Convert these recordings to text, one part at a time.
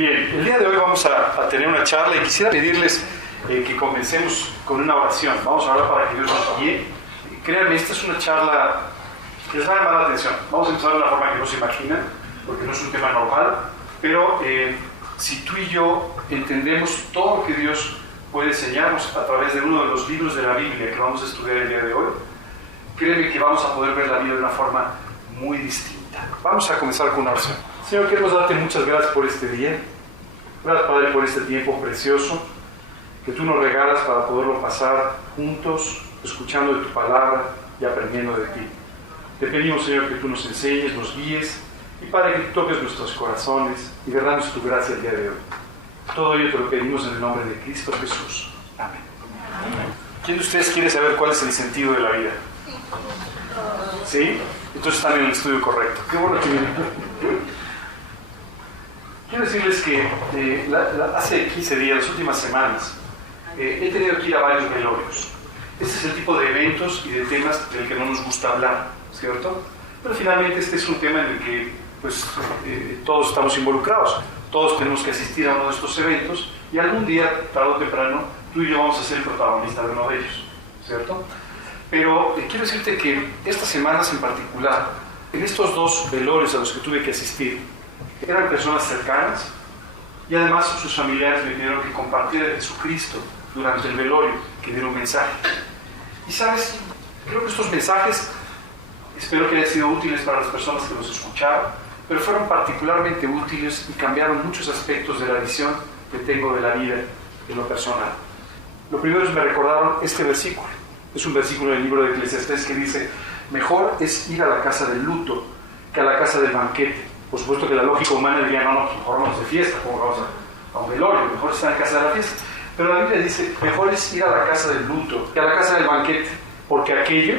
Bien, el día de hoy vamos a tener una charla y quisiera pedirles que comencemos con una oración. Vamos a orar para que Dios nos guíe. Créanme, esta es una charla que les va a llamar la atención. Vamos a empezar de una forma que no se imaginan, porque no es un tema normal, pero si tú y yo entendemos todo lo que Dios puede enseñarnos a través de uno de los libros de la Biblia que vamos a estudiar el día de hoy, créeme que vamos a poder ver la vida de una forma muy distinta. Vamos a comenzar con una oración. Señor, queremos darte muchas gracias por este día. Gracias, Padre, por este tiempo precioso que tú nos regalas para poderlo pasar juntos, escuchando de tu palabra y aprendiendo de ti. Te pedimos, Señor, que tú nos enseñes, nos guíes y, Padre, que tú toques nuestros corazones y derrames tu gracia el día de hoy. Todo ello te lo pedimos en el nombre de Cristo Jesús. Amén. ¿Quién de ustedes quiere saber cuál es el sentido de la vida? ¿Sí? Entonces están en el estudio correcto. Qué bueno que vienen. Quiero decirles que hace 15 días, las últimas semanas, he tenido que ir a varios velorios. Este es el tipo de eventos y de temas del que no nos gusta hablar, ¿cierto? Pero finalmente este es un tema en el que todos estamos involucrados. Todos tenemos que asistir a uno de estos eventos y algún día, tarde o temprano, tú y yo vamos a ser el protagonista de uno de ellos, ¿cierto? Pero quiero decirte que estas semanas en particular, en estos dos velorios a los que tuve que asistir, eran personas cercanas y además sus familiares me pidieron que compartiera de Jesucristo durante el velorio, que diera un mensaje. Y sabes, creo que estos mensajes espero que hayan sido útiles para las personas que los escucharon, pero fueron particularmente útiles y cambiaron muchos aspectos de la visión que tengo de la vida en lo personal. Lo primero es me recordaron este versículo. Es un versículo del libro de Eclesiastés que dice: mejor es ir a la casa del luto que a la casa del banquete. Por supuesto que la lógica humana diría, no, mejor vamos de fiesta, como vamos a un velorio, mejor estar en casa de la fiesta. Pero la Biblia dice, mejor es ir a la casa del luto que a la casa del banquete, porque aquello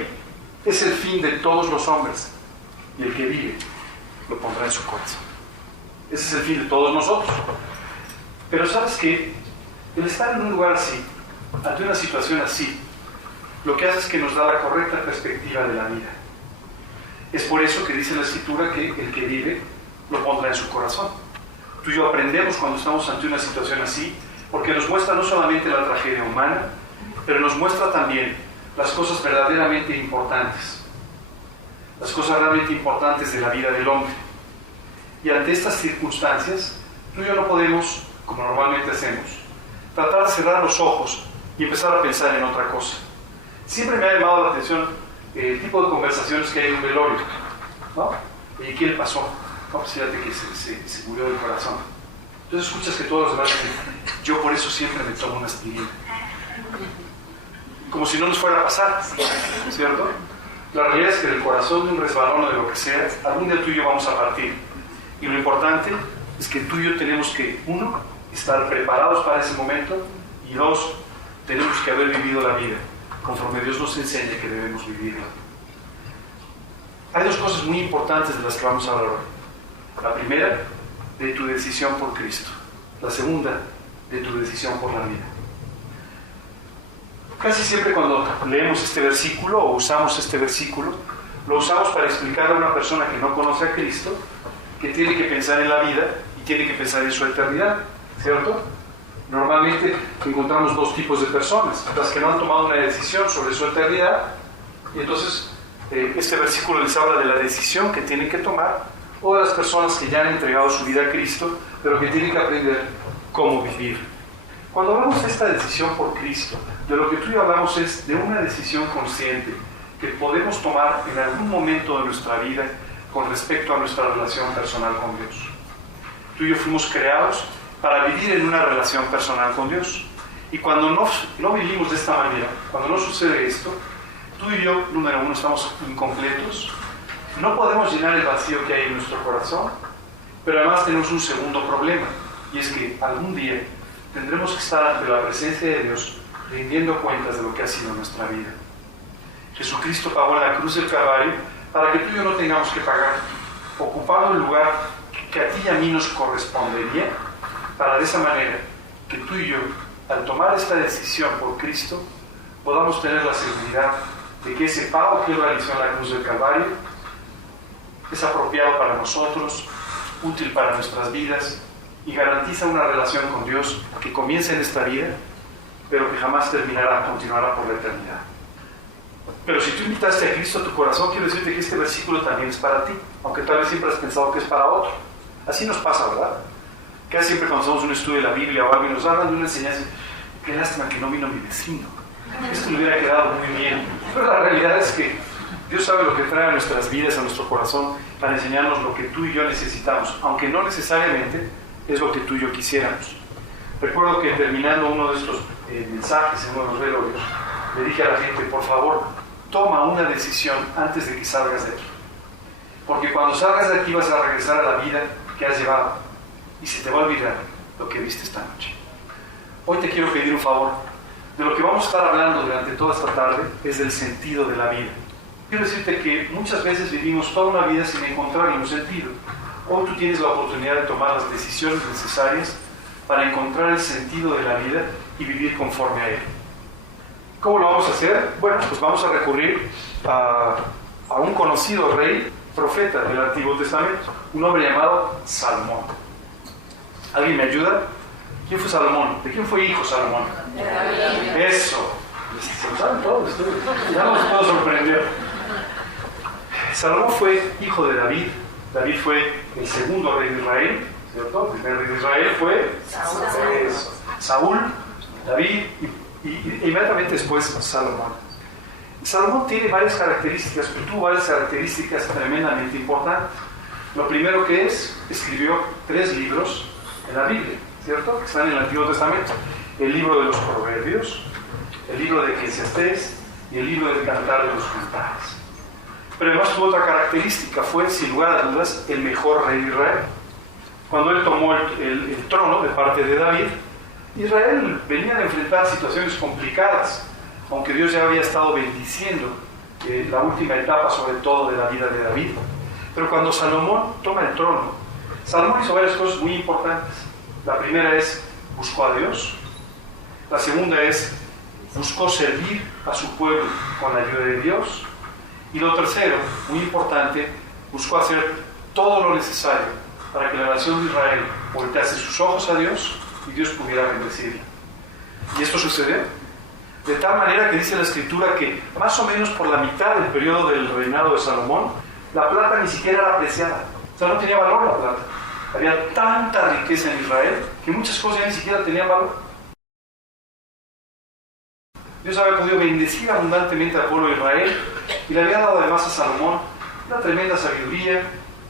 es el fin de todos los hombres, y el que vive lo pondrá en su corazón. Ese es el fin de todos nosotros. Pero ¿sabes qué? El estar en un lugar así, ante una situación así, lo que hace es que nos da la correcta perspectiva de la vida. Es por eso que dice la Escritura que el que vive lo pondrá en su corazón. Tú y yo aprendemos cuando estamos ante una situación así, porque nos muestra no solamente la tragedia humana, pero nos muestra también las cosas verdaderamente importantes, las cosas realmente importantes de la vida del hombre. Y ante estas circunstancias, tú y yo no podemos, como normalmente hacemos, tratar de cerrar los ojos y empezar a pensar en otra cosa. Siempre me ha llamado la atención el tipo de conversaciones que hay en un velorio, ¿no? ¿Y qué le pasó? No, pues fíjate que se murió del corazón. Entonces escuchas que todos los demás dicen, yo por eso siempre me tomo una aspirina. Como si no nos fuera a pasar, ¿cierto? La realidad es que del corazón de un resbalón o de lo que sea, algún día tú y yo vamos a partir. Y lo importante es que tú y yo tenemos que, uno, estar preparados para ese momento, y dos, tenemos que haber vivido la vida conforme Dios nos enseña que debemos vivirla. Hay dos cosas muy importantes de las que vamos a hablar hoy. La primera, de tu decisión por Cristo. La segunda, de tu decisión por la vida. Casi siempre cuando leemos este versículo o usamos este versículo, lo usamos para explicar a una persona que no conoce a Cristo que tiene que pensar en la vida y tiene que pensar en su eternidad, ¿cierto? Normalmente encontramos dos tipos de personas: las que no han tomado una decisión sobre su eternidad, y entonces este versículo les habla de la decisión que tienen que tomar, o de las personas que ya han entregado su vida a Cristo, pero que tienen que aprender cómo vivir. Cuando hablamos de esta decisión por Cristo, de lo que tú y yo hablamos es de una decisión consciente que podemos tomar en algún momento de nuestra vida con respecto a nuestra relación personal con Dios. Tú y yo fuimos creados para vivir en una relación personal con Dios. Y cuando no vivimos de esta manera, cuando no sucede esto, tú y yo, número uno, estamos incompletos, no podemos llenar el vacío que hay en nuestro corazón, pero además tenemos un segundo problema, y es que algún día tendremos que estar ante la presencia de Dios rindiendo cuentas de lo que ha sido nuestra vida. Jesucristo pagó en la cruz del Calvario para que tú y yo no tengamos que pagar, ocupando el lugar que a ti y a mí nos correspondería, para de esa manera que tú y yo, al tomar esta decisión por Cristo, podamos tener la seguridad de que ese pago que Él realizó en la cruz del Calvario es apropiado para nosotros, útil para nuestras vidas y garantiza una relación con Dios que comienza en esta vida, pero que jamás terminará, continuará por la eternidad. Pero si tú invitaste a Cristo a tu corazón, quiero decirte que este versículo también es para ti, aunque tal vez siempre has pensado que es para otro. Así nos pasa, ¿verdad? Casi siempre cuando hacemos un estudio de la Biblia o algo y nos hablan de una enseñanza, qué lástima que no vino mi vecino. Esto le hubiera quedado muy bien. Pero la realidad es que Dios sabe lo que trae a nuestras vidas, a nuestro corazón, para enseñarnos lo que tú y yo necesitamos, aunque no necesariamente es lo que tú y yo quisiéramos. Recuerdo que terminando uno de estos mensajes en uno de los velorios, le dije a la gente, por favor, toma una decisión antes de que salgas de aquí. Porque cuando salgas de aquí vas a regresar a la vida que has llevado y se te va a olvidar lo que viste esta noche. Hoy te quiero pedir un favor. De lo que vamos a estar hablando durante toda esta tarde es del sentido de la vida. Quiero decirte que muchas veces vivimos toda una vida sin encontrar ningún sentido. Hoy tú tienes la oportunidad de tomar las decisiones necesarias para encontrar el sentido de la vida y vivir conforme a él. ¿Cómo lo vamos a hacer? Bueno, pues vamos a recurrir a un conocido rey, profeta del Antiguo Testamento, un hombre llamado Salomón. ¿Alguien me ayuda? ¿Quién fue Salomón? ¿De quién fue hijo Salomón? De David. Eso. Se lo saben todos. Ya no los puedo sorprender. Salomón fue hijo de David. David fue el segundo rey de Israel, ¿cierto? El primer rey de Israel fue Saúl, David y inmediatamente después Salomón. Salomón tiene varias características, pero tuvo varias características tremendamente importantes. Lo primero que escribió 3 libros en la Biblia, ¿cierto? Que están en el Antiguo Testamento. El libro de los Proverbios, el libro de Eclesiastés y el libro del Cantar de los Cantares. Pero además tuvo otra característica, fue sin lugar a dudas el mejor rey de Israel. Cuando él tomó el trono de parte de David, Israel venía a enfrentar situaciones complicadas, aunque Dios ya había estado bendiciendo la última etapa sobre todo de la vida de David. Pero cuando Salomón toma el trono, Salomón hizo varias cosas muy importantes. La primera es, buscó a Dios. La segunda es, buscó servir a su pueblo con la ayuda de Dios. Y lo tercero, muy importante, buscó hacer todo lo necesario para que la nación de Israel voltease sus ojos a Dios y Dios pudiera bendecirla. Y esto sucedió. De tal manera que dice la Escritura que más o menos por la mitad del periodo del reinado de Salomón, la plata ni siquiera era apreciada. O sea, no tenía valor la plata. Había tanta riqueza en Israel que muchas cosas ya ni siquiera tenían valor. Dios había podido bendecir abundantemente al pueblo de Israel y le había dado además a Salomón una tremenda sabiduría,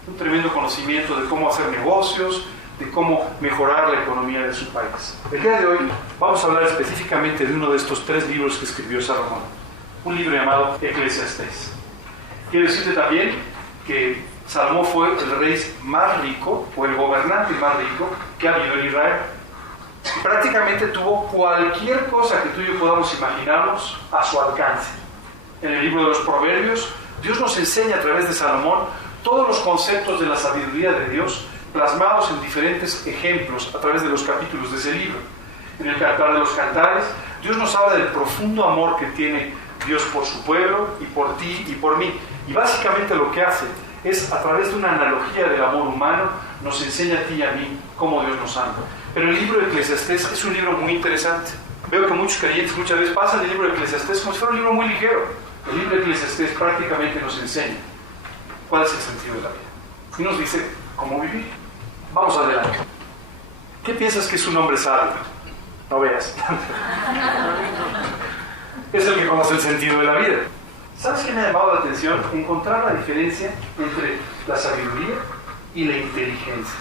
un tremendo conocimiento de cómo hacer negocios, de cómo mejorar la economía de su país. El día de hoy vamos a hablar específicamente de uno de estos 3 libros que escribió Salomón, un libro llamado Eclesiastés. Quiero decirte también que Salomón fue el rey más rico, o el gobernante más rico que ha habido en Israel. Prácticamente tuvo cualquier cosa que tú y yo podamos imaginarnos a su alcance. En el libro de los Proverbios, Dios nos enseña a través de Salomón todos los conceptos de la sabiduría de Dios plasmados en diferentes ejemplos a través de los capítulos de ese libro. En el Cantar de los Cantares, Dios nos habla del profundo amor que tiene Dios por su pueblo y por ti y por mí. Y básicamente lo que hace es, a través de una analogía del amor humano, nos enseña a ti y a mí cómo Dios nos ama. Pero el libro de Eclesiastés es un libro muy interesante. Veo que muchos creyentes muchas veces pasan el libro de Eclesiastés como si fuera un libro muy ligero. El libro de Eclesiastés prácticamente nos enseña cuál es el sentido de la vida. Y nos dice cómo vivir. Vamos adelante. ¿Qué piensas que es un hombre sabio? No veas. Es el que conoce el sentido de la vida. ¿Sabes qué me ha llamado la atención? Encontrar la diferencia entre la sabiduría y la inteligencia.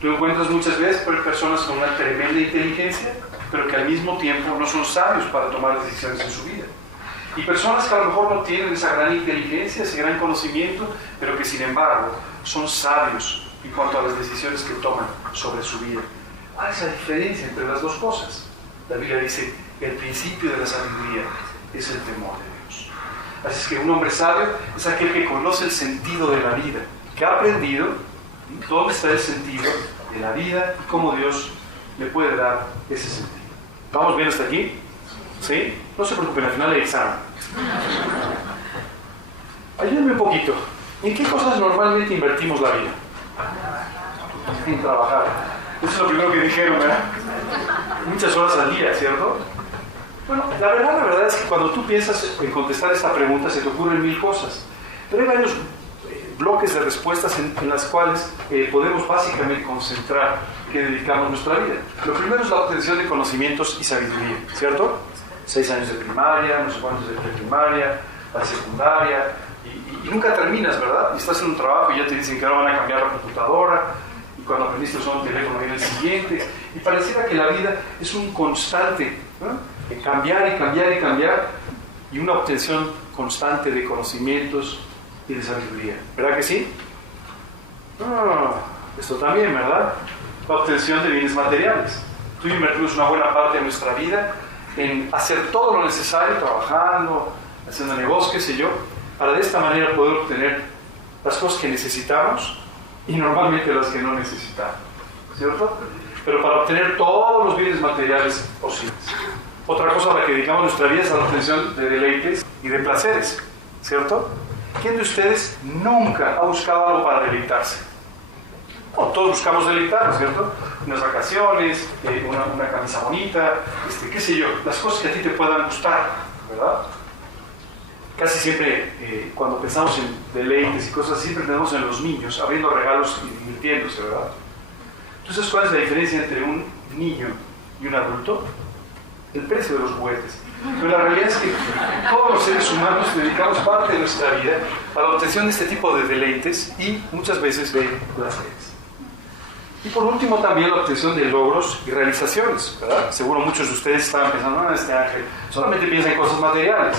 Tú encuentras muchas veces personas con una tremenda inteligencia, pero que al mismo tiempo no son sabios para tomar decisiones en su vida. Y personas que a lo mejor no tienen esa gran inteligencia, ese gran conocimiento, pero que sin embargo son sabios en cuanto a las decisiones que toman sobre su vida. ¿Cuál es la diferencia entre las dos cosas? La Biblia dice, el principio de la sabiduría es el temor de Dios. Así es que un hombre sabio es aquel que conoce el sentido de la vida, que ha aprendido dónde está el sentido de la vida y cómo Dios le puede dar ese sentido. ¿Vamos bien hasta aquí? ¿Sí? No se preocupen, al final hay examen. Ayúdenme un poquito. ¿En qué cosas normalmente invertimos la vida? En trabajar. Eso es lo primero que dijeron, ¿verdad? Muchas horas al día, ¿cierto? Bueno, la verdad es que cuando tú piensas en contestar esta pregunta se te ocurren 1000 cosas. Pero hay varios bloques de respuestas en las cuales podemos básicamente concentrar que dedicamos nuestra vida. Lo primero es la obtención de conocimientos y sabiduría, ¿cierto? 6 años de primaria, no sé cuántos de preprimaria, la secundaria, y nunca terminas, ¿verdad? Y estás en un trabajo y ya te dicen que ahora van a cambiar la computadora, y cuando aprendiste a usar un teléfono viene el siguiente, y pareciera que la vida es un constante, ¿no? Cambiar y cambiar y cambiar, y una obtención constante de conocimientos y de sabiduría. ¿Verdad que sí? Esto también, ¿verdad? La obtención de bienes materiales. Tú invertimos una buena parte de nuestra vida en hacer todo lo necesario, trabajando, haciendo negocios, qué sé yo, para de esta manera poder obtener las cosas que necesitamos y normalmente las que no necesitamos, ¿cierto? Pero para obtener todos los bienes materiales posibles. Otra cosa a la que dedicamos nuestra vida es a la obtención de deleites y de placeres, ¿cierto? ¿Quién de ustedes nunca ha buscado algo para deleitarse? No, todos buscamos deleitarnos, ¿cierto? Unas vacaciones, una camisa bonita, qué sé yo, las cosas que a ti te puedan gustar, ¿verdad? Casi siempre, cuando pensamos en deleites y cosas, siempre pensamos en los niños, abriendo regalos y divirtiéndose, ¿verdad? Entonces, ¿cuál es la diferencia entre un niño y un adulto? El precio de los juguetes. Pero la realidad es que todos los seres humanos dedicamos parte de nuestra vida a la obtención de este tipo de deleites y muchas veces de placeres. Y por último también la obtención de logros y realizaciones, ¿verdad? Seguro muchos de ustedes estaban pensando, este Ángel solamente piensa en cosas materiales.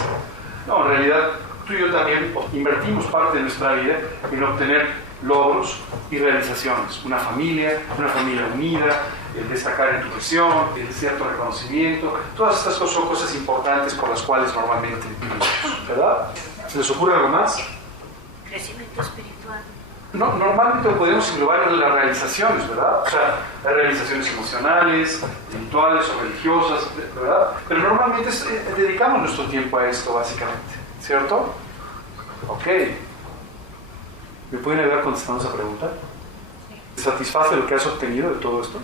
No, en realidad tú y yo también invertimos parte de nuestra vida en obtener logros y realizaciones. Una familia unida, el destacar en tu profesión, el cierto reconocimiento. Todas estas cosas son cosas importantes por las cuales normalmente vivimos, ¿verdad? ¿Se les ocurre algo más? Crecimiento espiritual. No, normalmente lo podemos englobar en las realizaciones, ¿verdad? O sea, las realizaciones emocionales, espirituales o religiosas, ¿verdad? Pero normalmente dedicamos nuestro tiempo a esto, básicamente, ¿cierto? Ok. ¿Me pueden ayudar contestando esa pregunta? ¿Te satisface lo que has obtenido de todo esto?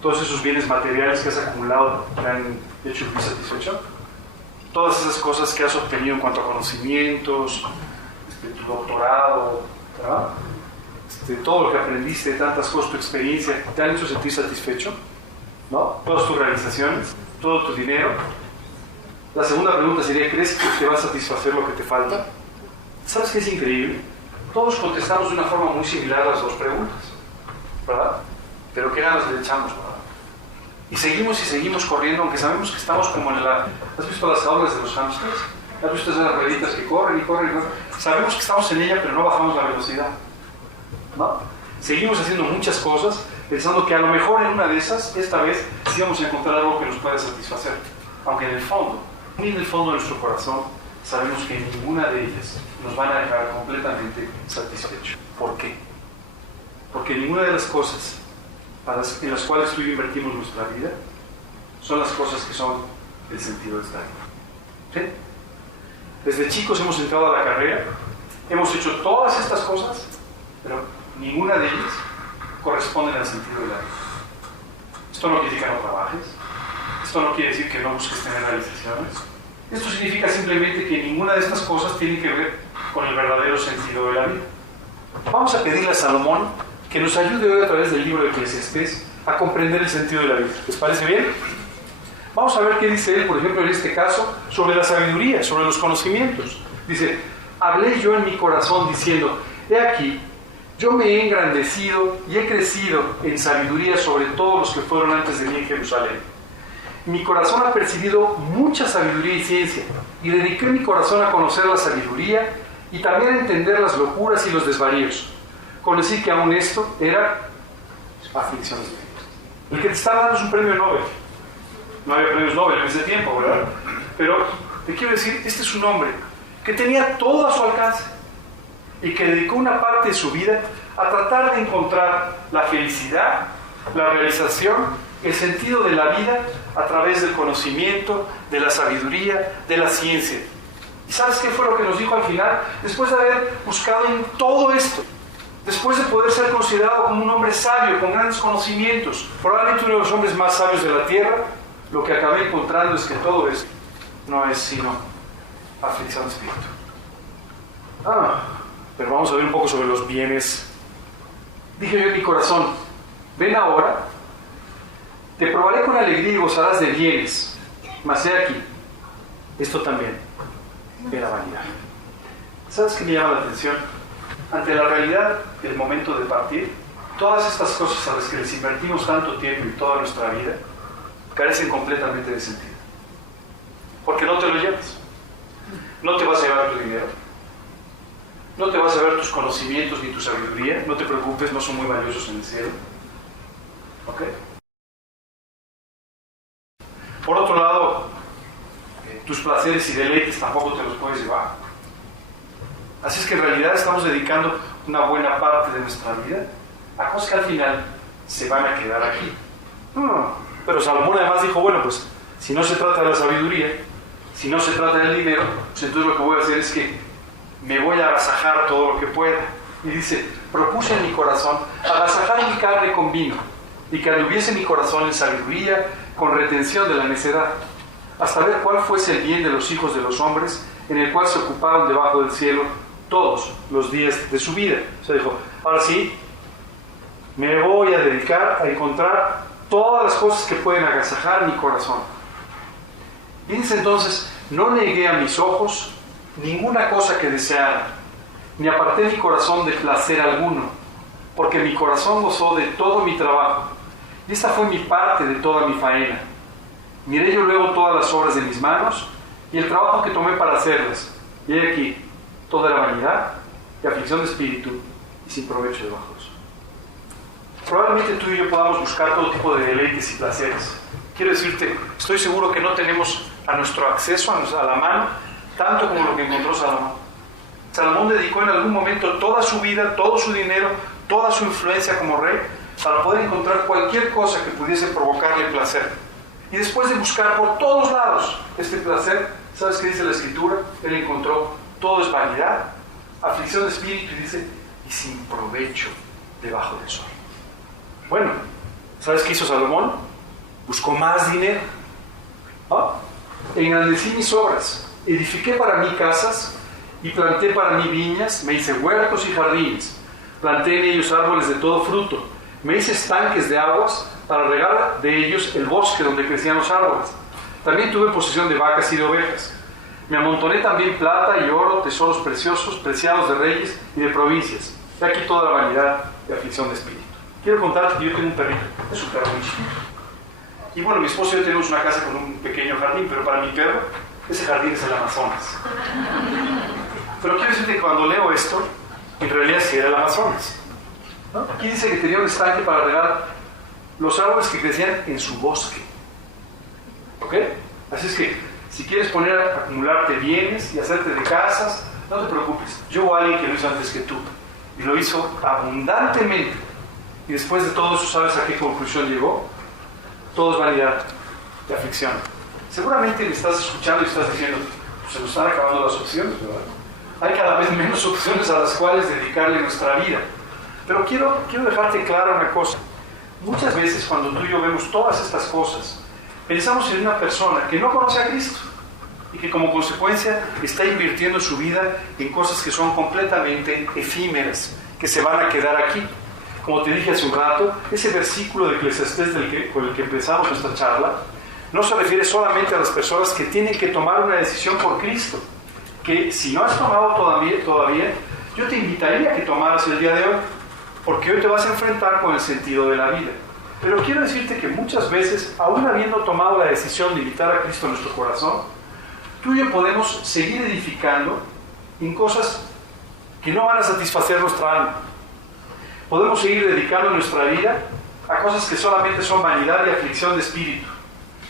¿Todos esos bienes materiales que has acumulado te han hecho muy satisfecho? Todas esas cosas que has obtenido en cuanto a conocimientos, tu doctorado, ¿verdad? Todo lo que aprendiste, tantas cosas, tu experiencia, ¿te han hecho sentir satisfecho? ¿No? Todas tus realizaciones, todo tu dinero. La segunda pregunta sería, ¿crees que te va a satisfacer lo que te falta? ¿Sabes qué es increíble? Todos contestamos de una forma muy similar a las dos preguntas, ¿verdad? Pero qué ganas le echamos, ¿verdad? Y seguimos corriendo, aunque sabemos que estamos como en la... ¿Has visto las aulas de los hámsters? ¿Has visto esas rueditas que corren y corren y corren? Sabemos que estamos en ella, pero no bajamos la velocidad, ¿no? Seguimos haciendo muchas cosas, pensando que a lo mejor en una de esas, esta vez, sí vamos a encontrar algo que nos pueda satisfacer. Aunque en el fondo, muy en el fondo de nuestro corazón, sabemos que ninguna de ellas nos van a dejar completamente satisfechos. ¿Por qué? Porque ninguna de las cosas en las cuales tú y yo invertimos nuestra vida son las cosas que son el sentido de esta vida. ¿Sí? Desde chicos hemos entrado a la carrera, hemos hecho todas estas cosas, pero ninguna de ellas corresponde al sentido de la vida. Esto no quiere decir que no trabajes, esto no quiere decir que no busques tener realizaciones. Esto significa simplemente que ninguna de estas cosas tiene que ver con el verdadero sentido de la vida. Vamos a pedirle a Salomón que nos ayude hoy a través del libro de Eclesiastés a comprender el sentido de la vida. ¿Les parece bien? Vamos a ver qué dice él, por ejemplo, en este caso, sobre la sabiduría, sobre los conocimientos. Dice, hablé yo en mi corazón diciendo, he aquí, yo me he engrandecido y he crecido en sabiduría sobre todos los que fueron antes de mí en Jerusalén. Mi corazón ha percibido mucha sabiduría y ciencia, y dediqué mi corazón a conocer la sabiduría y también a entender las locuras y los desvaríos. Conocí que aún esto era aflicción. El que te está dando es un premio Nobel. No había premios Nobel en ese tiempo, ¿verdad? Pero te quiero decir, este es un hombre que tenía todo a su alcance y que dedicó una parte de su vida a tratar de encontrar la felicidad, la realización, el sentido de la vida a través del conocimiento, de la sabiduría, de la ciencia. ¿Y sabes qué fue lo que nos dijo al final? Después de haber buscado en todo esto, Después de poder ser considerado como un hombre sabio, con grandes conocimientos, probablemente uno de los hombres más sabios de la tierra, lo que acabé encontrando es que todo esto no es sino aflicción de espíritu. Pero vamos a ver un poco sobre los bienes. Dije yo en mi corazón, ven ahora, te probaré con alegría y gozarás de bienes, mas he aquí, esto también era vanidad. ¿Sabes qué me llama la atención? Ante la realidad del momento de partir, todas estas cosas a las que les invertimos tanto tiempo y toda nuestra vida, carecen completamente de sentido. Porque no te lo llevas. No te vas a llevar tu dinero. No te vas a llevar tus conocimientos ni tu sabiduría. No te preocupes, no son muy valiosos en el cielo. ¿Ok? Por otro lado, tus placeres y deleites tampoco te los puedes llevar. Así es que en realidad estamos dedicando una buena parte de nuestra vida a cosas que al final se van a quedar aquí. Pero Salomón además dijo, bueno, pues si no se trata de la sabiduría, si no se trata del dinero, pues entonces lo que voy a hacer es que me voy a agasajar todo lo que pueda. Y dice, propuse en mi corazón agasajar mi carne con vino, y que anduviese mi corazón en sabiduría, con retención de la necedad, hasta ver cuál fuese el bien de los hijos de los hombres, en el cual se ocuparon debajo del cielo todos los días de su vida. O sea, dijo, ahora sí, me voy a dedicar a encontrar todas las cosas que pueden agasajar mi corazón. Y dice entonces, no negué a mis ojos ninguna cosa que deseara, ni aparté mi corazón de placer alguno, porque mi corazón gozó de todo mi trabajo, y esta fue mi parte de toda mi faena. Miré yo luego todas las obras de mis manos, y el trabajo que tomé para hacerlas, y he aquí, toda era vanidad y aflicción de espíritu, y sin provecho de bajos. Probablemente tú y yo podamos buscar todo tipo de deleites y placeres. Quiero decirte, estoy seguro que no tenemos a nuestro acceso, a la mano, tanto como lo que encontró Salomón. Salomón dedicó en algún momento toda su vida, todo su dinero, toda su influencia como rey, para poder encontrar cualquier cosa que pudiese provocarle placer. Y después de buscar por todos lados este placer, ¿sabes qué dice la Escritura? Él encontró, todo es vanidad, aflicción de espíritu, y dice, y sin provecho debajo del sol. Bueno, ¿sabes qué hizo Salomón? Buscó más dinero. Engrandecí mis obras, edifiqué para mí casas y planté para mí viñas, me hice huertos y jardines, planté en ellos árboles de todo fruto, me hice estanques de aguas para regar de ellos el bosque donde crecían los árboles. También tuve posesión de vacas y de ovejas. Me amontoné también plata y oro, tesoros preciosos, preciados de reyes y de provincias. He aquí toda la vanidad y aflicción de espíritu. Quiero contarte que yo tengo un perrito, es un perro muy chiquito. Y bueno, mi esposo y yo tenemos una casa con un pequeño jardín, pero para mi perro, ese jardín es el Amazonas. Pero quiero decirte que cuando leo esto, en realidad sí era el Amazonas. Aquí dice que tenía un estanque para regar los árboles que crecían en su bosque. ¿Ok? Así es que, si quieres poner a acumularte bienes y hacerte de casas, no te preocupes. Yo hubo alguien que lo hizo antes que tú, y lo hizo abundantemente. Y después de todo eso, ¿sabes a qué conclusión llegó? Todo es vanidad y aflicción. Seguramente me estás escuchando y estás diciendo, pues se nos están acabando las opciones, ¿verdad? Hay cada vez menos opciones a las cuales dedicarle nuestra vida. Pero quiero dejarte clara una cosa. Muchas veces cuando tú y yo vemos todas estas cosas, pensamos en una persona que no conoce a Cristo y que como consecuencia está invirtiendo su vida en cosas que son completamente efímeras, que se van a quedar aquí. Como te dije hace un rato, ese versículo de Eclesiastés con el que empezamos nuestra charla, no se refiere solamente a las personas que tienen que tomar una decisión por Cristo, que si no has tomado todavía, yo te invitaría a que tomaras el día de hoy, porque hoy te vas a enfrentar con el sentido de la vida. Pero quiero decirte que muchas veces, aún habiendo tomado la decisión de invitar a Cristo a nuestro corazón, tú y yo podemos seguir edificando en cosas que no van a satisfacer nuestra alma. Podemos seguir dedicando nuestra vida a cosas que solamente son vanidad y aflicción de espíritu.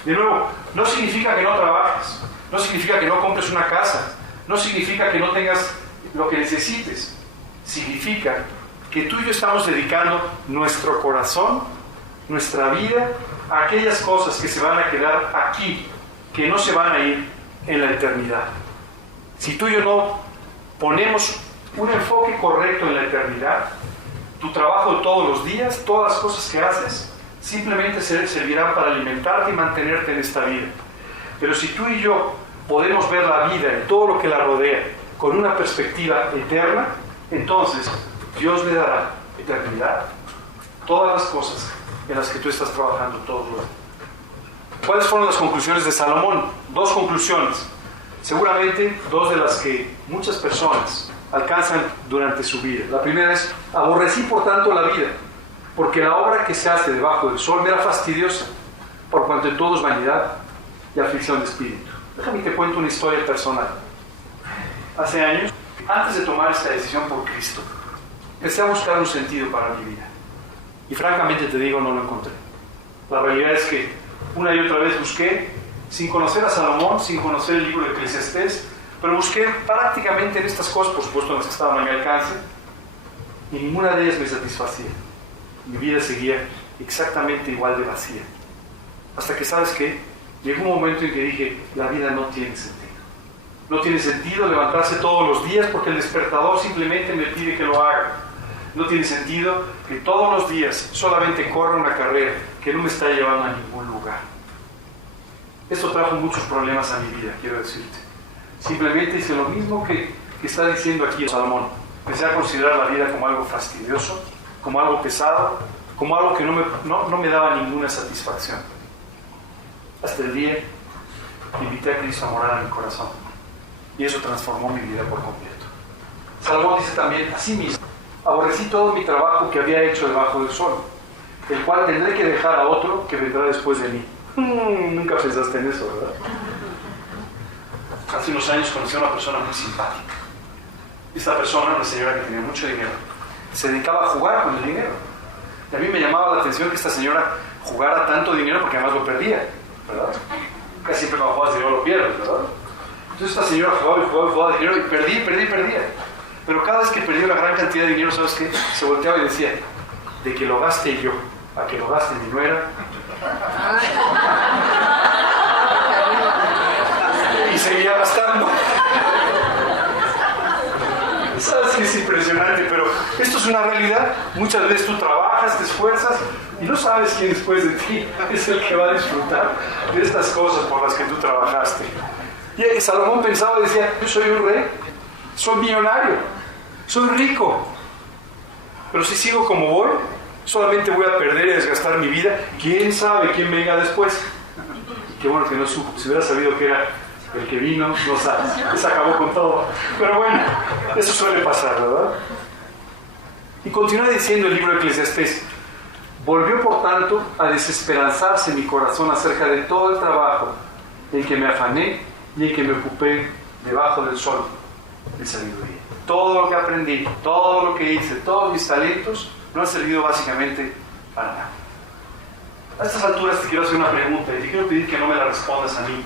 De nuevo, no significa que no trabajes, no significa que no compres una casa, no significa que no tengas lo que necesites. Significa que tú y yo estamos dedicando nuestro corazón, nuestra vida, a aquellas cosas que se van a quedar aquí, que no se van a ir en la eternidad. Si tú y yo no ponemos un enfoque correcto en la eternidad, Tu trabajo de todos los días, todas las cosas que haces, simplemente servirán para alimentarte y mantenerte en esta vida. Pero si tú y yo podemos ver la vida y todo lo que la rodea con una perspectiva eterna, entonces Dios le dará eternidad, todas las cosas en las que tú estás trabajando todos los días. ¿Cuáles fueron las conclusiones de Salomón? 2 conclusiones, seguramente 2 de las que muchas personas alcanzan durante su vida. La primera es: aborrecí por tanto la vida, porque la obra que se hace debajo del sol me era fastidiosa, por cuanto en todo es vanidad y aflicción de espíritu. Déjame que te cuento una historia personal. Hace años, antes de tomar esta decisión por Cristo, empecé a buscar un sentido para mi vida. Y francamente te digo, no lo encontré. La realidad es que una y otra vez busqué, sin conocer a Salomón, sin conocer el libro de Eclesiastés, pero busqué prácticamente en estas cosas, por supuesto en las que estaban a mi alcance, y ninguna de ellas me satisfacía. Mi vida seguía exactamente igual de vacía. Hasta que, ¿sabes qué? Llegó un momento en que dije, la vida no tiene sentido. No tiene sentido levantarse todos los días porque el despertador simplemente me pide que lo haga. No tiene sentido que todos los días solamente corra una carrera que no me está llevando a ningún lugar. Esto trajo muchos problemas a mi vida, quiero decirte. Simplemente hice lo mismo que está diciendo aquí Salomón. Empecé a considerar la vida como algo fastidioso, como algo pesado, como algo que no me daba ninguna satisfacción. Hasta el día que invité a Cristo a morar en mi corazón. Y eso transformó mi vida por completo. Salomón dice también así mismo: aborrecí todo mi trabajo que había hecho debajo del sol, el cual tendré que dejar a otro que vendrá después de mí. Nunca pensaste en eso, ¿verdad? Hace unos años conocí a una persona muy simpática. Esta persona, una señora que tenía mucho dinero, se dedicaba a jugar con el dinero. Y a mí me llamaba la atención que esta señora jugara tanto dinero porque además lo perdía, ¿verdad? Casi siempre cuando juegas dinero lo pierdes, ¿verdad? Entonces esta señora jugaba dinero y perdía. Pero cada vez que perdía una gran cantidad de dinero, ¿sabes qué? Se volteaba y decía: de que lo gaste yo a que lo gaste mi nuera. Y seguía gastando. Sabes que es impresionante, pero esto es una realidad. Muchas veces tú trabajas, te esfuerzas y no sabes quién después de ti es el que va a disfrutar de estas cosas por las que tú trabajaste. Y Salomón pensaba y decía: yo soy un rey, soy millonario, soy rico, pero si sigo como voy, solamente voy a perder y desgastar mi vida. ¿Quién sabe quién venga después? Qué bueno que no supo. Si hubiera sabido que era el que vino, no sabe. Se acabó con todo. Pero bueno, eso suele pasar, ¿verdad? Y continúa diciendo el libro de Eclesiastés: volvió por tanto a desesperanzarse mi corazón acerca de todo el trabajo en que me afané y en que me ocupé debajo del sol de sabiduría. Todo lo que aprendí, todo lo que hice, todos mis talentos no han servido básicamente para nada. A estas alturas te quiero hacer una pregunta y te quiero pedir que no me la respondas a mí,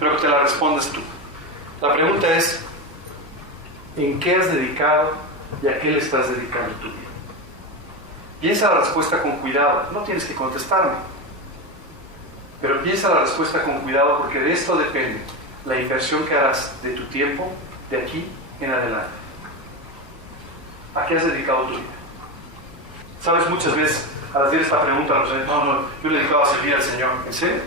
pero que te la respondas tú. La pregunta es: ¿en qué has dedicado y a qué le estás dedicando tu vida? Piensa la respuesta con cuidado. No tienes que contestarme, pero piensa la respuesta con cuidado, porque de esto depende la inversión que harás de tu tiempo de aquí en adelante. ¿A qué has dedicado tu vida? Sabes, muchas veces al hacer esta pregunta, no, yo le dedicaba a servir al Señor. ¿En serio?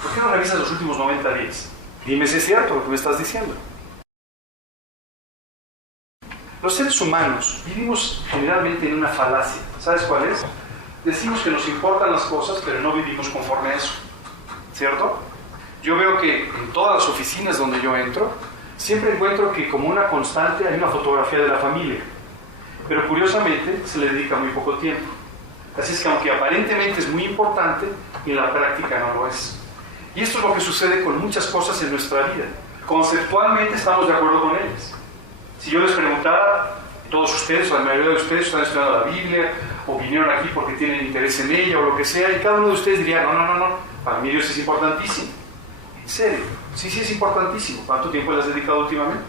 ¿Por qué no revisas los últimos 90 días? Dime si es cierto lo que me estás diciendo. Los seres humanos vivimos generalmente en una falacia. ¿Sabes cuál es? Decimos que nos importan las cosas, pero no vivimos conforme a eso. ¿Cierto? Yo veo que en todas las oficinas donde yo entro, siempre encuentro que como una constante hay una fotografía de la familia. Pero curiosamente se le dedica muy poco tiempo. Así es que aunque aparentemente es muy importante, en la práctica no lo es. Y esto es lo que sucede con muchas cosas en nuestra vida. Conceptualmente estamos de acuerdo con ellas. Si yo les preguntara, todos ustedes, o la mayoría de ustedes están estudiando la Biblia, o vinieron aquí porque tienen interés en ella, o lo que sea, y cada uno de ustedes diría: no, para mí Dios es importantísimo. ¿En serio? Sí, es importantísimo. ¿Cuánto tiempo le has dedicado últimamente?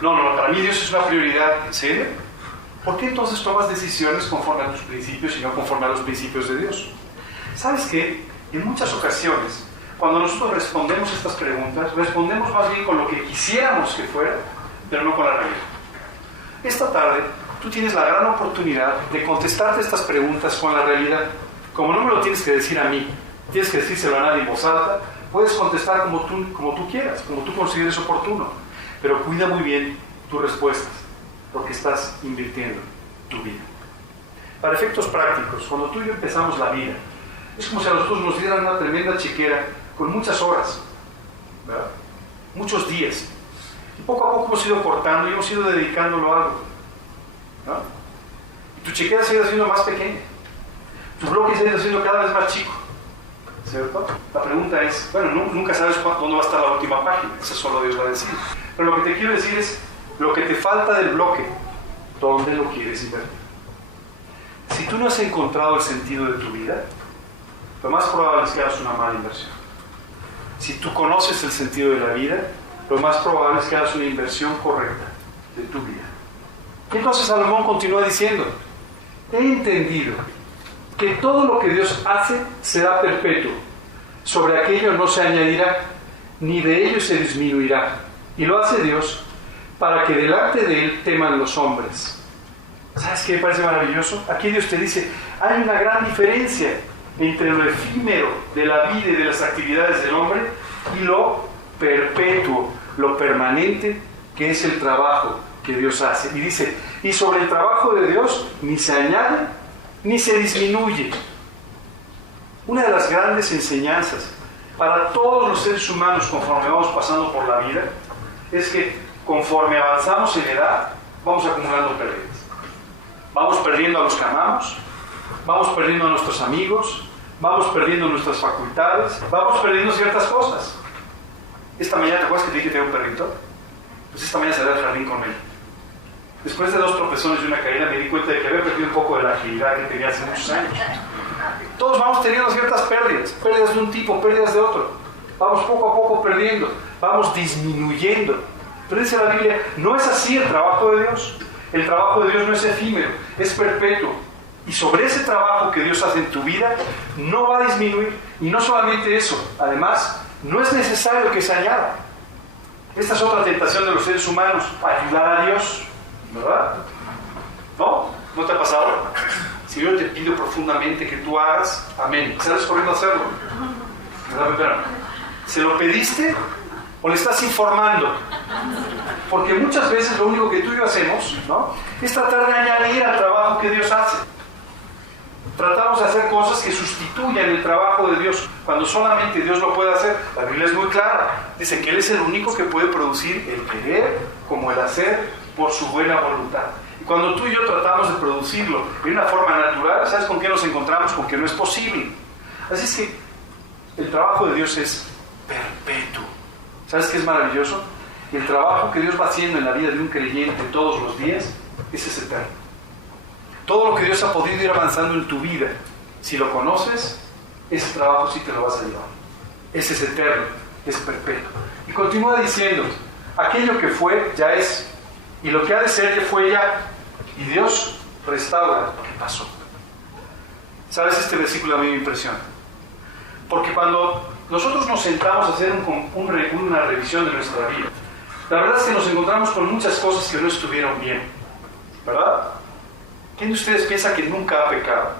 No, para mí Dios es una prioridad. ¿En serio? ¿Por qué entonces tomas decisiones conforme a tus principios y no conforme a los principios de Dios? ¿Sabes qué? En muchas ocasiones, cuando nosotros respondemos estas preguntas, respondemos más bien con lo que quisiéramos que fuera, pero no con la realidad. Esta tarde tú tienes la gran oportunidad de contestarte estas preguntas con la realidad. Como no me lo tienes que decir a mí, tienes que decírselo a nadie en voz alta, puedes contestar como tú quieras, como tú consideres oportuno. Pero cuida muy bien tus respuestas, porque estás invirtiendo tu vida. Para efectos prácticos, cuando tú y yo empezamos la vida, es como si a nosotros nos dieran una tremenda chequera con muchas horas, ¿verdad? Muchos días. Y poco a poco hemos ido cortando y hemos ido dedicándolo a algo, ¿no? Y tu chequera se ha ido haciendo más pequeña. Tu bloque se ha ido haciendo cada vez más chico, ¿cierto? La pregunta es, bueno, nunca sabes dónde va a estar la última página, eso solo Dios va a decir. Pero lo que te quiero decir es, lo que te falta del bloque, ¿dónde lo quieres invertir? Si tú no has encontrado el sentido de tu vida, lo más probable es que hagas una mala inversión. Si tú conoces el sentido de la vida, lo más probable es que hagas una inversión correcta de tu vida. Y entonces Salomón continúa diciendo, he entendido que todo lo que Dios hace será perpetuo. Sobre aquello no se añadirá, ni de ello se disminuirá. Y lo hace Dios para que delante de Él teman los hombres. ¿Sabes qué me parece maravilloso? Aquí Dios te dice, hay una gran diferencia entre lo efímero de la vida y de las actividades del hombre y lo perpetuo, lo permanente, que es el trabajo que Dios hace. Y dice, y sobre el trabajo de Dios ni se añade ni se disminuye. Una de las grandes enseñanzas para todos los seres humanos conforme vamos pasando por la vida es que conforme avanzamos en edad vamos acumulando pérdidas. Vamos perdiendo a los que amamos, vamos perdiendo a nuestros amigos, vamos perdiendo nuestras facultades, vamos perdiendo ciertas cosas. Esta mañana, ¿te acuerdas que te dije que tenía un perrito? Pues esta mañana salí al jardín con él. Después de 2 tropezones y una caída me di cuenta de que había perdido un poco de la agilidad que tenía hace muchos años. Todos vamos teniendo ciertas pérdidas, pérdidas de un tipo, pérdidas de otro. Vamos poco a poco perdiendo, vamos disminuyendo. Pero dice la Biblia, no es así el trabajo de Dios. El trabajo de Dios no es efímero, es perpetuo. Y sobre ese trabajo que Dios hace en tu vida, no va a disminuir. Y no solamente eso, además, no es necesario que se añada. Esta es otra tentación de los seres humanos, ayudar a Dios, ¿verdad? ¿No? ¿No te ha pasado? Si yo te pido profundamente que tú hagas, amén. ¿Sales corriendo a hacerlo? ¿Verdad? ¿Se lo pediste o le estás informando? Porque muchas veces lo único que tú y yo hacemos, ¿no?, es tratar de añadir al trabajo que Dios hace. Tratamos de hacer cosas que sustituyan el trabajo de Dios, cuando solamente Dios lo puede hacer. La Biblia es muy clara. Dice que Él es el único que puede producir el querer como el hacer por su buena voluntad. Y cuando tú y yo tratamos de producirlo de una forma natural, ¿sabes con qué nos encontramos? Con que no es posible. Así es que el trabajo de Dios es perpetuo. ¿Sabes qué es maravilloso? El trabajo que Dios va haciendo en la vida de un creyente todos los días, ese es eterno. Todo lo que Dios ha podido ir avanzando en tu vida, si lo conoces, ese trabajo sí te lo vas a llevar. Ese es eterno, es perpetuo. Y continúa diciendo, aquello que fue ya es, y lo que ha de ser ya fue ya, y Dios restaura lo que pasó. ¿Sabes? Este versículo a mí me impresiona. Porque cuando nosotros nos sentamos a hacer una revisión de nuestra vida, la verdad es que nos encontramos con muchas cosas que no estuvieron bien, ¿verdad? ¿Quién de ustedes piensa que nunca ha pecado?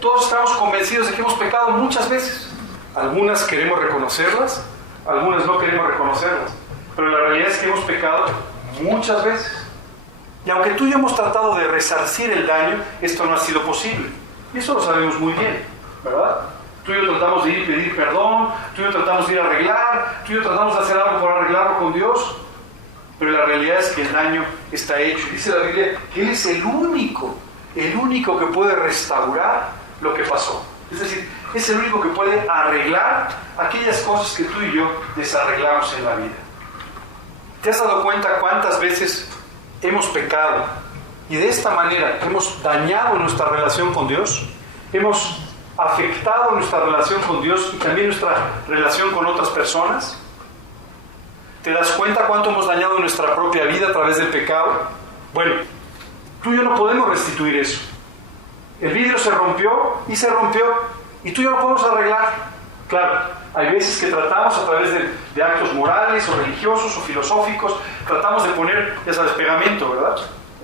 Todos estamos convencidos de que hemos pecado muchas veces. Algunas queremos reconocerlas, algunas no queremos reconocerlas, pero la realidad es que hemos pecado muchas veces. Y aunque tú y yo hemos tratado de resarcir el daño, esto no ha sido posible. Y eso lo sabemos muy bien, ¿verdad? Tú y yo tratamos de ir y pedir perdón, tú y yo tratamos de ir a arreglar, tú y yo tratamos de hacer algo por arreglarlo con Dios, pero la realidad es que el daño está hecho. Dice la Biblia que Él es el único que puede restaurar lo que pasó. Es decir, es el único que puede arreglar aquellas cosas que tú y yo desarreglamos en la vida. ¿Te has dado cuenta cuántas veces hemos pecado y de esta manera hemos dañado nuestra relación con Dios? Hemos afectado nuestra relación con Dios y también nuestra relación con otras personas. ¿Te das cuenta cuánto hemos dañado nuestra propia vida a través del pecado? Bueno, tú y yo no podemos restituir eso. El vidrio se rompió y tú y yo lo podemos arreglar. Claro, hay veces que tratamos a través de actos morales o religiosos o filosóficos, tratamos de poner, ya sabes, pegamento, ¿verdad?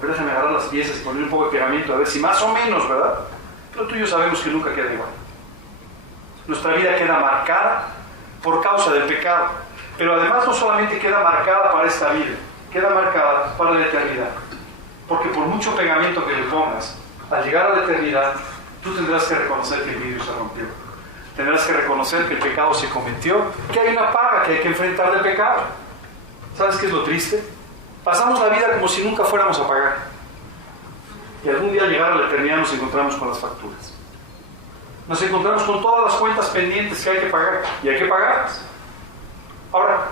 Déjame agarrar las piezas y poner un poco de pegamento, a ver si más o menos, ¿verdad? Pero tú y yo sabemos que nunca queda igual. Nuestra vida queda marcada por causa del pecado. Pero además no solamente queda marcada para esta vida, queda marcada para la eternidad. Porque por mucho pegamento que le pongas, al llegar a la eternidad, tú tendrás que reconocer que el vidrio se rompió. Tendrás que reconocer que el pecado se cometió, que hay una paga que hay que enfrentar del pecado. ¿Sabes qué es lo triste? Pasamos la vida como si nunca fuéramos a pagar. Y algún día al llegar a la eternidad nos encontramos con las facturas. Nos encontramos con todas las cuentas pendientes que hay que pagar. Y hay que pagarlas. Ahora,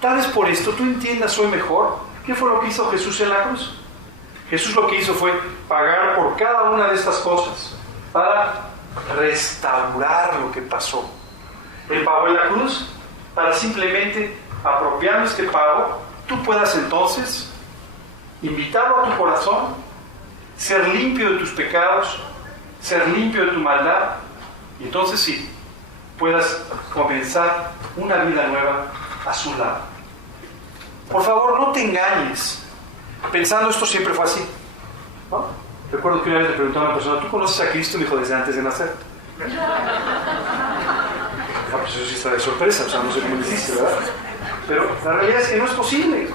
tal vez por esto tú entiendas hoy mejor qué fue lo que hizo Jesús en la cruz. Jesús lo que hizo fue pagar por cada una de estas cosas para restaurar lo que pasó. Él pagó en la cruz para simplemente apropiando este pago, tú puedas entonces invitarlo a tu corazón, ser limpio de tus pecados, ser limpio de tu maldad, y entonces sí, puedas comenzar una vida nueva a su lado. Por favor, no te engañes pensando esto siempre fue así, ¿no? Recuerdo que una vez le pregunté a una persona, ¿tú conoces a Cristo? Me dijo, desde antes de nacer. No, pues eso sí está de sorpresa, o sea, no sé cómo lo hiciste, ¿verdad? Pero la realidad es que no es posible.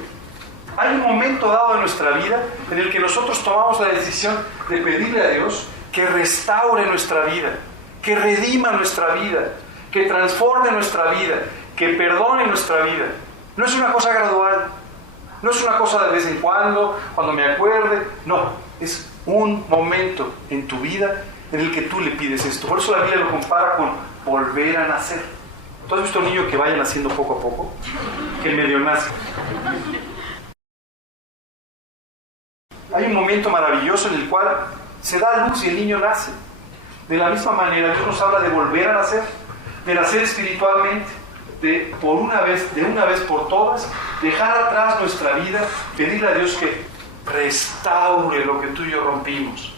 Hay un momento dado en nuestra vida en el que nosotros tomamos la decisión de pedirle a Dios que restaure nuestra vida, que redima nuestra vida, que transforme nuestra vida, que perdone nuestra vida. No es una cosa gradual, no es una cosa de vez en cuando me acuerde, no, es un momento en tu vida en el que tú le pides esto. Por eso la Biblia lo compara con volver a nacer. ¿Tú has visto a un niño que vaya naciendo poco a poco? Que medio nace. Hay un momento maravilloso en el cual se da luz y el niño nace. De la misma manera, Dios nos habla de volver a nacer, de nacer espiritualmente, de una vez por todas, dejar atrás nuestra vida, pedirle a Dios que restaure lo que tú y yo rompimos,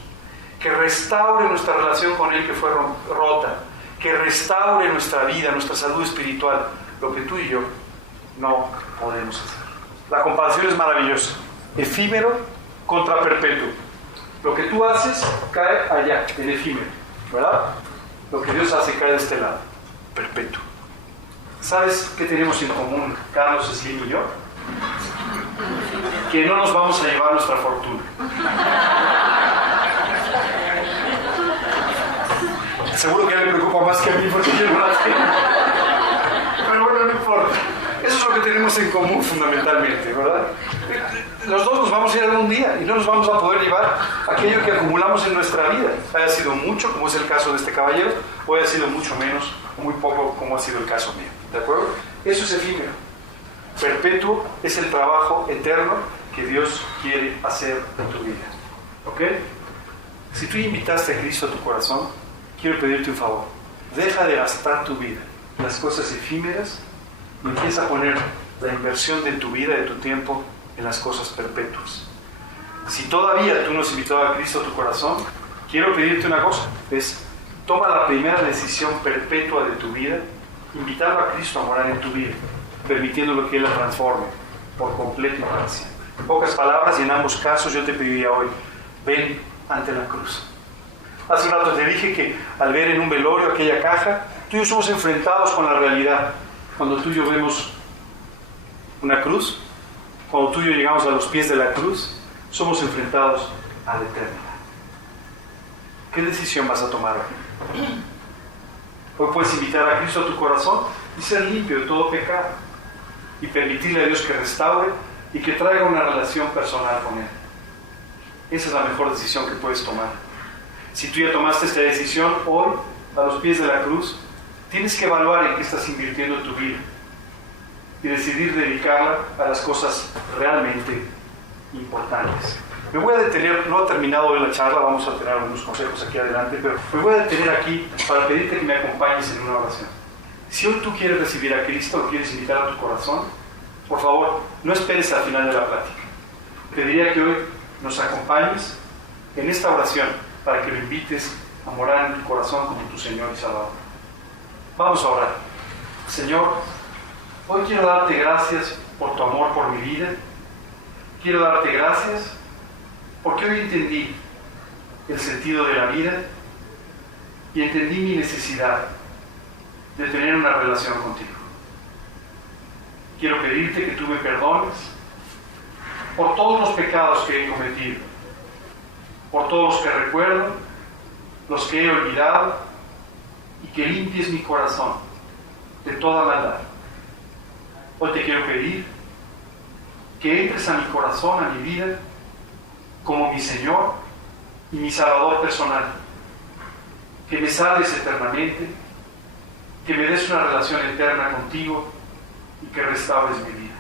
que restaure nuestra relación con Él que fue rota, que restaure nuestra vida, nuestra salud espiritual, lo que tú y yo no podemos hacer. La comparación es maravillosa. Efímero contra perpetuo. Lo que tú haces cae allá, en efímero, ¿verdad? Lo que Dios hace cae de este lado, perpetuo. ¿Sabes qué tenemos en común, Carlos Slim y yo? Que no nos vamos a llevar nuestra fortuna. Seguro que a él le preocupa más que a mí porque yo no la tengo. Pero bueno, no importa. Eso es lo que tenemos en común fundamentalmente, ¿verdad? Los dos nos vamos a ir algún día y no nos vamos a poder llevar aquello que acumulamos en nuestra vida. Haya sido mucho, como es el caso de este caballero, o haya sido mucho menos, o muy poco, como ha sido el caso mío. ¿De acuerdo? Eso es efímero. Perpetuo es el trabajo eterno que Dios quiere hacer en tu vida. ¿Ok? Si tú invitaste a Cristo a tu corazón, quiero pedirte un favor. Deja de gastar tu vida en las cosas efímeras y empieza a poner la inversión de tu vida, de tu tiempo, en las cosas perpetuas. Si todavía tú no has invitado a Cristo a tu corazón, quiero pedirte una cosa. Toma la primera decisión perpetua de tu vida, invitando a Cristo a morar en tu vida, permitiéndolo que Él la transforme por completo y para siempre. En pocas palabras, y en ambos casos, yo te pediría hoy, ven ante la cruz. Hace un rato te dije que al ver en un velorio aquella caja, tú y yo somos enfrentados con la realidad. Cuando tú y yo vemos una cruz, cuando tú y yo llegamos a los pies de la cruz, somos enfrentados a la eternidad. ¿Qué decisión vas a tomar hoy? Hoy puedes invitar a Cristo a tu corazón y ser limpio de todo pecado y permitirle a Dios que restaure y que traiga una relación personal con Él. Esa es la mejor decisión que puedes tomar. Si tú ya tomaste esta decisión hoy, a los pies de la cruz, tienes que evaluar en qué estás invirtiendo tu vida y decidir dedicarla a las cosas realmente importantes. Me voy a detener, no ha terminado hoy la charla, vamos a tener algunos consejos aquí adelante, pero me voy a detener aquí para pedirte que me acompañes en una oración. Si hoy tú quieres recibir a Cristo, lo quieres invitar a tu corazón, por favor, no esperes al final de la plática. Te diría que hoy nos acompañes en esta oración para que lo invites a morar en tu corazón como tu Señor y Salvador. Vamos a orar. Señor, hoy quiero darte gracias por tu amor por mi vida. Quiero darte gracias Porque hoy entendí el sentido de la vida y entendí mi necesidad de tener una relación contigo. Quiero pedirte que tú me perdones por todos los pecados que he cometido, por todos los que recuerdo, los que he olvidado, y que limpies mi corazón de toda maldad. Hoy te quiero pedir que entres a mi corazón, a mi vida, como mi Señor y mi Salvador personal, que me salves eternamente, que me des una relación eterna contigo y que restaures mi vida.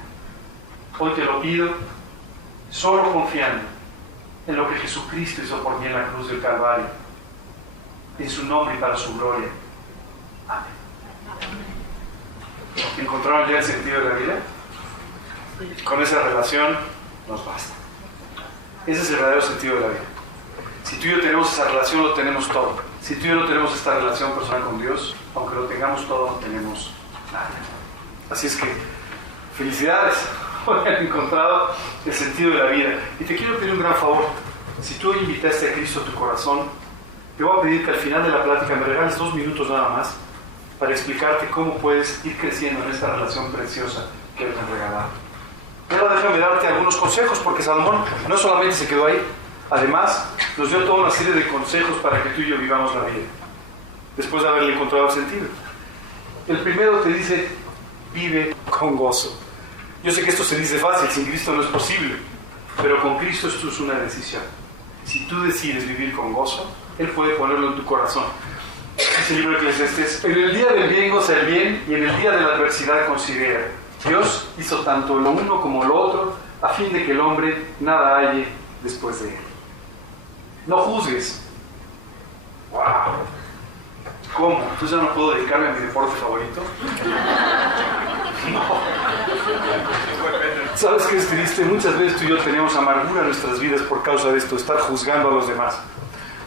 Hoy te lo pido solo confiando en lo que Jesucristo hizo por mí en la cruz del Calvario, en su nombre y para su gloria. Amén. ¿Encontraron ya el sentido de la vida? Con esa relación nos basta. Ese es el verdadero sentido de la vida. Si tú y yo tenemos esa relación, lo tenemos todo. Si tú y yo no tenemos esta relación personal con Dios, aunque lo tengamos todo, no tenemos nada. Así es que, felicidades. Hoy han encontrado el sentido de la vida. Y te quiero pedir un gran favor. Si tú hoy invitaste a Cristo a tu corazón, te voy a pedir que al final de la plática me regales 2 minutos nada más para explicarte cómo puedes ir creciendo en esta relación preciosa que Él te ha regalado. Ahora déjame darte algunos consejos, porque Salomón no solamente se quedó ahí, además nos dio toda una serie de consejos para que tú y yo vivamos la vida, después de haberle encontrado el sentido. El primero te dice, vive con gozo. Yo sé que esto se dice fácil, sin Cristo no es posible, pero con Cristo esto es una decisión. Si tú decides vivir con gozo, Él puede ponerlo en tu corazón. Dice el libro de Eclesiastés, en el día del bien goza el bien y en el día de la adversidad considera. Dios hizo tanto lo uno como lo otro a fin de que el hombre nada halle después de él. No juzgues. ¡Wow! ¿Cómo? ¿Entonces ya no puedo dedicarme a mi deporte favorito? No. ¿Sabes qué es triste? Muchas veces tú y yo tenemos amargura en nuestras vidas por causa de esto, estar juzgando a los demás,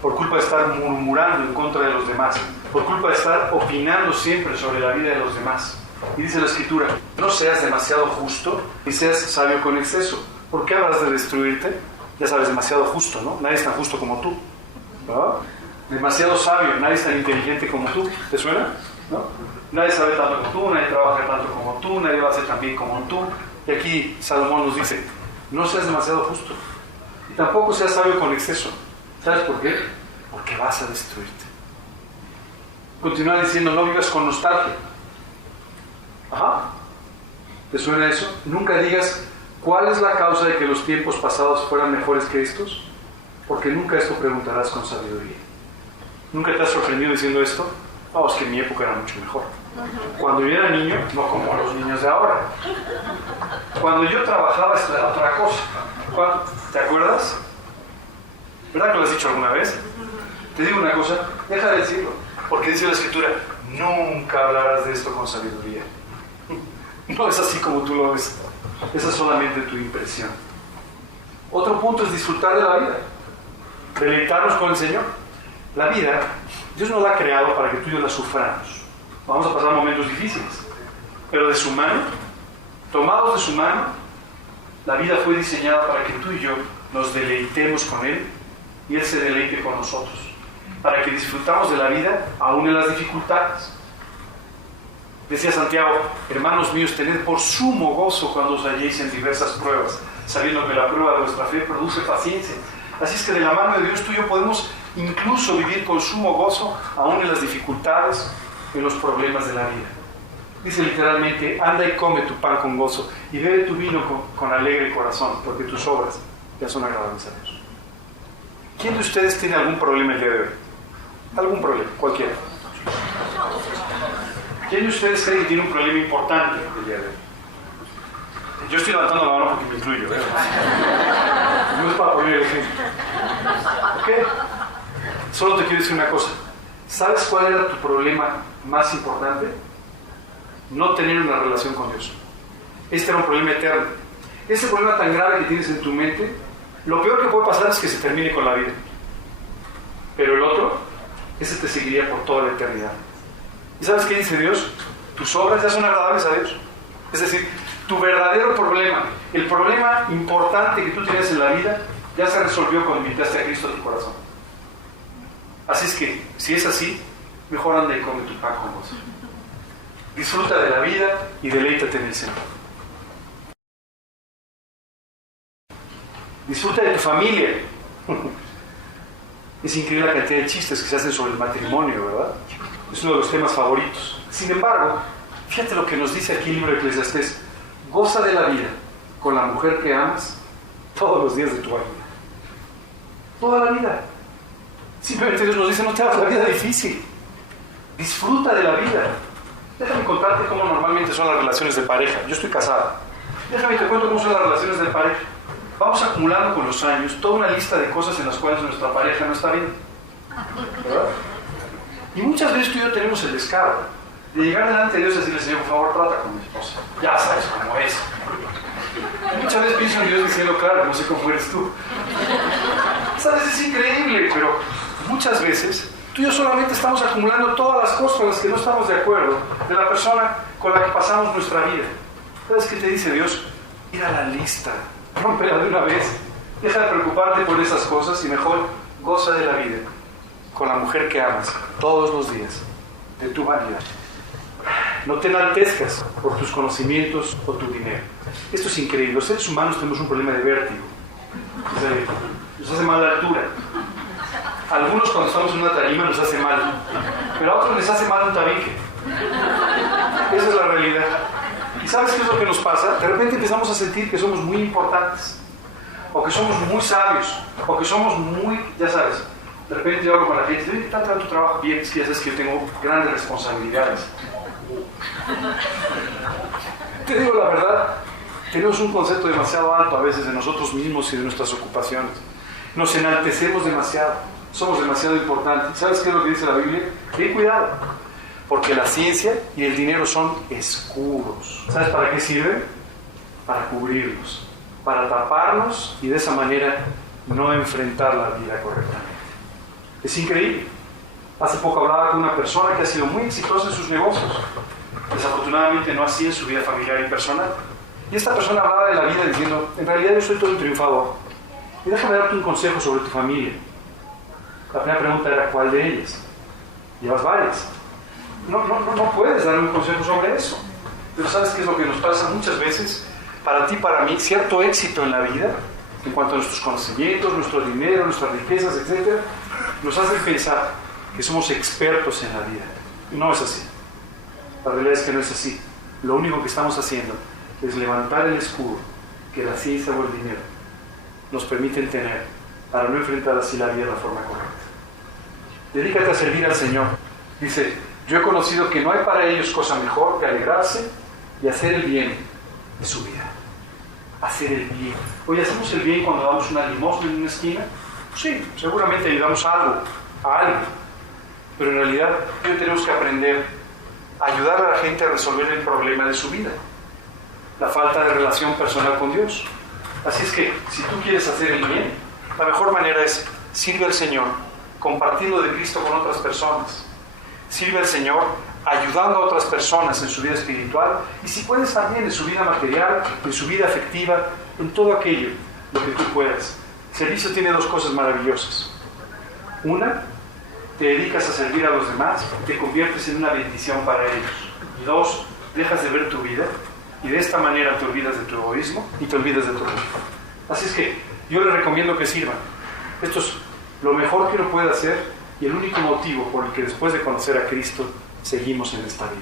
por culpa de estar murmurando en contra de los demás, por culpa de estar opinando siempre sobre la vida de los demás. Y dice la Escritura, no seas demasiado justo y seas sabio con exceso. ¿Por qué habrás de destruirte? Ya sabes, demasiado justo, ¿no? Nadie es tan justo como tú, ¿no? Demasiado sabio, nadie es tan inteligente como tú. ¿Te suena? ¿No? Nadie sabe tanto como tú, nadie trabaja tanto como tú, nadie va a hacer tan bien como tú. Y aquí Salomón nos dice, no seas demasiado justo y tampoco seas sabio con exceso. ¿Sabes por qué? Porque vas a destruirte. Continúa diciendo, no vivas con nostalgia. Ajá. ¿Te suena eso? Nunca digas, ¿cuál es la causa de que los tiempos pasados fueran mejores que estos? Porque nunca esto preguntarás con sabiduría. ¿Nunca te has sorprendido diciendo esto? Oh, es que en mi época era mucho mejor. Cuando yo era niño, no como los niños de ahora. Cuando yo trabajaba, esto era otra cosa. ¿Te acuerdas? ¿Verdad que lo has dicho alguna vez? Te digo una cosa, deja de decirlo. Porque dice la Escritura, nunca hablarás de esto con sabiduría. No es así como tú lo ves. Esa es solamente tu impresión. Otro punto es disfrutar de la vida. Deleitarnos con el Señor. La vida, Dios nos la ha creado para que tú y yo la suframos. Vamos a pasar momentos difíciles. Pero de su mano, tomados de su mano, la vida fue diseñada para que tú y yo nos deleitemos con Él y Él se deleite con nosotros. Para que disfrutamos de la vida aún en las dificultades. Decía Santiago, hermanos míos, tened por sumo gozo cuando os halléis en diversas pruebas, sabiendo que la prueba de vuestra fe produce paciencia. Así es que de la mano de Dios tú y yo podemos incluso vivir con sumo gozo aún en las dificultades, en los problemas de la vida. Dice literalmente, anda y come tu pan con gozo y bebe tu vino con alegre corazón, porque tus obras ya son agradables a Dios. ¿Quién de ustedes tiene algún problema el día de hoy? ¿Algún problema? Cualquiera. ¿Quién de ustedes cree que tiene un problema importante el día de hoy? Yo estoy levantando la mano porque me incluyo, ¿eh? No es para poner el ejemplo. ¿Ok? Solo te quiero decir una cosa. ¿Sabes cuál era tu problema más importante? No tener una relación con Dios. Este era un problema eterno. Ese problema tan grave que tienes en tu mente, lo peor que puede pasar es que se termine con la vida. Pero el otro, ese te seguiría por toda la eternidad. ¿Y sabes qué dice Dios? Tus obras ya son agradables a Dios. Es decir, tu verdadero problema, el problema importante que tú tienes en la vida, ya se resolvió cuando invitaste a Cristo a tu corazón. Así es que, si es así, mejor anda y come tu pan con gozo. Disfruta de la vida y deleítate en el Señor. Disfruta de tu familia. Es increíble la cantidad de chistes que se hacen sobre el matrimonio, ¿verdad? Es uno de los temas favoritos. Sin embargo, fíjate lo que nos dice aquí el libro de Eclesiastés. Goza de la vida con la mujer que amas todos los días de tu vida. Toda la vida. Simplemente Dios nos dice, no te hagas la vida difícil. Disfruta de la vida. Déjame contarte cómo normalmente son las relaciones de pareja. Yo estoy casado. Déjame te cuento cómo son las relaciones de pareja. Vamos acumulando con los años toda una lista de cosas en las cuales nuestra pareja no está bien, ¿verdad? Y muchas veces tú y yo tenemos el descaro de llegar delante de Dios y decirle, Señor, por favor, trata con mi esposa. Ya sabes cómo es. Y muchas veces pienso en Dios diciendo, claro, no sé cómo eres tú. Sabes, es increíble, pero muchas veces tú y yo solamente estamos acumulando todas las cosas con las que no estamos de acuerdo de la persona con la que pasamos nuestra vida. ¿Sabes qué te dice Dios? Mira la lista. Rómpela de una vez. Deja de preocuparte por esas cosas y mejor goza de la vida con la mujer que amas todos los días de tu vida. No te enaltezcas por tus conocimientos o tu dinero. Esto es increíble. Los seres humanos tenemos un problema de vértigo. Nos hace mal la altura. A algunos cuando estamos en una tarima nos hace mal, pero a otros les hace mal un tabique. Esa es la realidad. ¿Y sabes qué es lo que nos pasa? De repente empezamos a sentir que somos muy importantes, o que somos muy sabios, o que somos muy, ya sabes, de repente yo hablo con la gente y digo, ¿qué tal tu trabajo? Bien, es que ya sabes que yo tengo grandes responsabilidades. Te digo la verdad, tenemos un concepto demasiado alto a veces de nosotros mismos y de nuestras ocupaciones. Nos enaltecemos demasiado, somos demasiado importantes. ¿Sabes qué es lo que dice la Biblia? Ten cuidado. Porque la ciencia y el dinero son escudos. ¿Sabes para qué sirven? Para cubrirlos, para taparnos y de esa manera no enfrentar la vida correctamente. Es increíble. Hace poco hablaba con una persona que ha sido muy exitosa en sus negocios. Desafortunadamente no así en su vida familiar y personal. Y esta persona hablaba de la vida diciendo, en realidad yo soy todo un triunfador. Y déjame darte un consejo sobre tu familia. La primera pregunta era, ¿cuál de ellas? Llevas varias. No puedes dar un consejo sobre eso. Pero ¿sabes qué es lo que nos pasa muchas veces? Para ti, para mí, cierto éxito en la vida, en cuanto a nuestros conocimientos, nuestro dinero, nuestras riquezas, etc., nos hacen pensar que somos expertos en la vida. Y no es así. La realidad es que no es así. Lo único que estamos haciendo es levantar el escudo que la ciencia o el dinero nos permiten tener para no enfrentar así la vida de la forma correcta. Dedícate a servir al Señor. Dice, yo he conocido que no hay para ellos cosa mejor que alegrarse y hacer el bien de su vida. Hacer el bien. Oye, ¿hacemos el bien cuando damos una limosna en una esquina? Sí, seguramente ayudamos a alguien. Pero en realidad, tenemos que aprender a ayudar a la gente a resolver el problema de su vida. La falta de relación personal con Dios. Así es que, si tú quieres hacer el bien, la mejor manera es sirve al Señor, compartiendo de Cristo con otras personas. Sirve al Señor ayudando a otras personas en su vida espiritual y si puedes también en su vida material, en su vida afectiva, en todo aquello, lo que tú puedas. El servicio tiene dos cosas maravillosas. Una, te dedicas a servir a los demás, te conviertes en una bendición para ellos. Y dos, dejas de ver tu vida y de esta manera te olvidas de tu egoísmo y te olvidas de tu vida. Así es que yo les recomiendo que sirvan. Esto es lo mejor que uno puede hacer y el único motivo por el que después de conocer a Cristo seguimos en esta vida.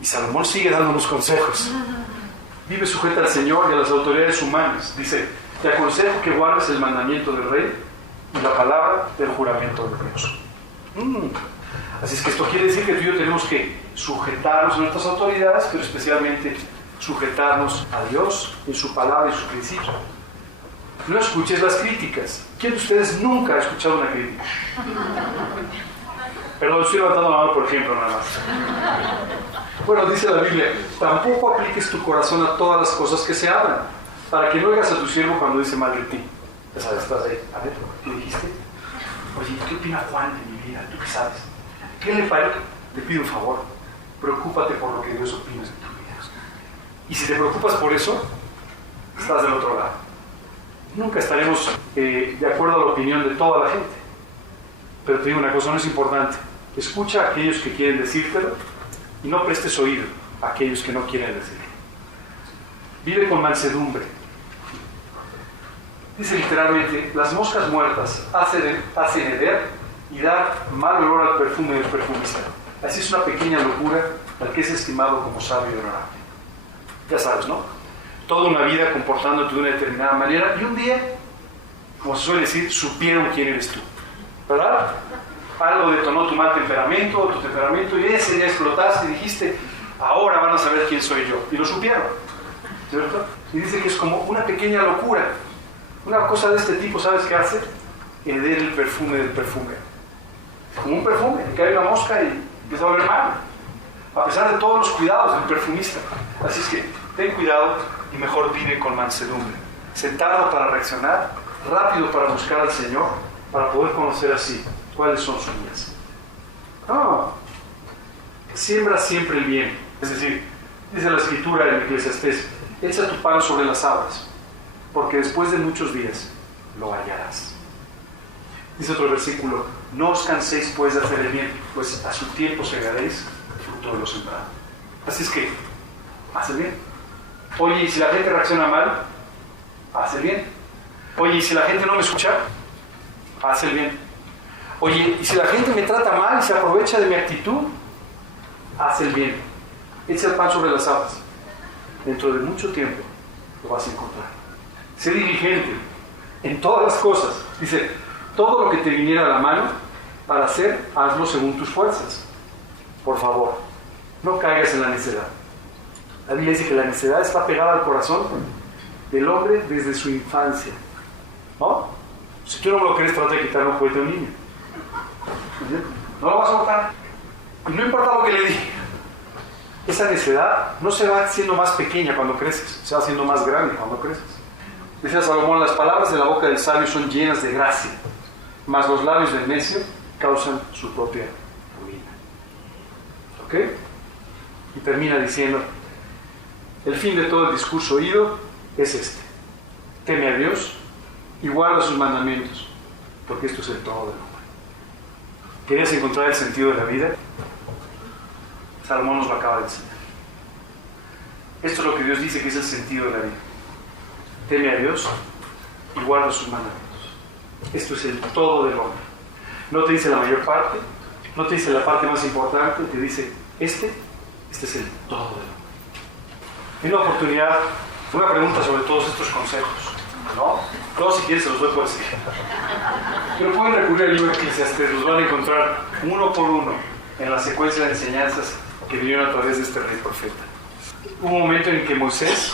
Y Salomón sigue dándonos consejos. Vive sujeta al Señor y a las autoridades humanas. Dice, te aconsejo que guardes el mandamiento del rey y la palabra del juramento de Dios. Así es que esto quiere decir que tú y yo tenemos que sujetarnos a nuestras autoridades, pero especialmente sujetarnos a Dios en su palabra y sus principios. No escuches las críticas. ¿Quién de ustedes nunca ha escuchado una crítica? Perdón, estoy levantando la mano por ejemplo nada más. Bueno, dice la Biblia, tampoco apliques tu corazón a todas las cosas que se hablan, para que no oigas a tu siervo cuando dice mal de ti. Ya sabes, estás ahí. A ver, ¿qué dijiste? Oye, ¿qué opina Juan de mi vida? ¿Tú qué sabes? ¿Qué le parece? Te pido un favor. Preocúpate por lo que Dios opina de tu vida. Y si te preocupas por eso, estás del otro lado. Nunca estaremos de acuerdo a la opinión de toda la gente. Pero te digo una cosa, no es importante. Escucha a aquellos que quieren decírtelo y no prestes oído a aquellos que no quieren decirlo. Vive con mansedumbre. Dice literalmente, las moscas muertas hacen heder y dar mal olor al perfume del perfumista. Así es una pequeña locura al que es estimado como sabio y honorable. Ya sabes, ¿no? Toda una vida comportándote de una determinada manera y un día, como se suele decir, supieron quién eres tú. ¿Verdad? Algo detonó tu mal temperamento o tu temperamento y ese día explotaste y dijiste, ahora van a saber quién soy yo. Y lo supieron. ¿Cierto? Y dice que es como una pequeña locura. Una cosa de este tipo, ¿sabes qué hace? Heder el perfume del perfume. Como un perfume, que cae una mosca y empieza a oler mal. A pesar de todos los cuidados del perfumista. Así es que ten cuidado y mejor vive con mansedumbre. Sentado para reaccionar, rápido para buscar al Señor, para poder conocer así cuáles son sus vías. No, siembra siempre el bien. Es decir, dice la Escritura en Eclesiastés, echa tu pan sobre las aguas, porque después de muchos días lo hallarás. Dice otro versículo, no os canséis pues de hacer el bien, pues a su tiempo segaréis el fruto de lo sembrado. Así es que, haz el bien. Oye, y si la gente reacciona mal, haz el bien. Oye, y si la gente no me escucha, haz el bien. Oye, y si la gente me trata mal y se aprovecha de mi actitud, haz el bien. Echa el pan sobre las aguas. Dentro de mucho tiempo lo vas a encontrar. Sé diligente en todas las cosas. Dice, todo lo que te viniera a la mano para hacer, hazlo según tus fuerzas. Por favor, no caigas en la necedad. La Biblia dice que la necedad está pegada al corazón del hombre desde su infancia. ¿No? Si tú no me lo quieres, trata de quitar un juguete a un niño. No lo vas a botar. Y no importa lo que le diga. Esa necedad no se va haciendo más pequeña cuando creces, se va haciendo más grande cuando creces. Dice Salomón, las palabras de la boca del sabio son llenas de gracia, mas los labios del necio causan su propia ruina. ¿Ok? Y termina diciendo, el fin de todo el discurso oído es este: teme a Dios y guarda sus mandamientos, porque esto es el todo del hombre. ¿Querías encontrar el sentido de la vida? Salomón nos lo acaba de enseñar. Esto es lo que Dios dice que es el sentido de la vida. Teme a Dios y guarda sus mandamientos. Esto es el todo del hombre. No te dice la mayor parte, no te dice la parte más importante, te dice este es el todo del hombre. En una oportunidad, una pregunta sobre todos estos consejos, ¿no? Todos, si quieres, se los doy por escrito. Pero pueden recurrir al libro de Eclesiastés, los van a encontrar uno por uno en la secuencia de enseñanzas que vinieron a través de este rey profeta. Hubo un momento en que Moisés,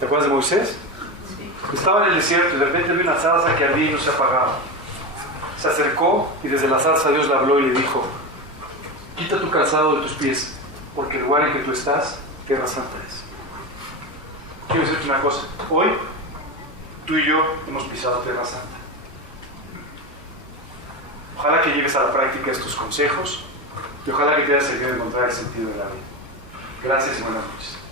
¿te acuerdas de Moisés? Estaba en el desierto y de repente vio una zarza que ardía y no se apagaba. Se acercó y desde la zarza Dios le habló y le dijo, quita tu calzado de tus pies, porque el lugar en que tú estás, tierra santa es. Quiero decirte una cosa, hoy tú y yo hemos pisado tierra santa. Ojalá que lleves a la práctica estos consejos y ojalá que te haya servido encontrar el sentido de la vida. Gracias y buenas noches.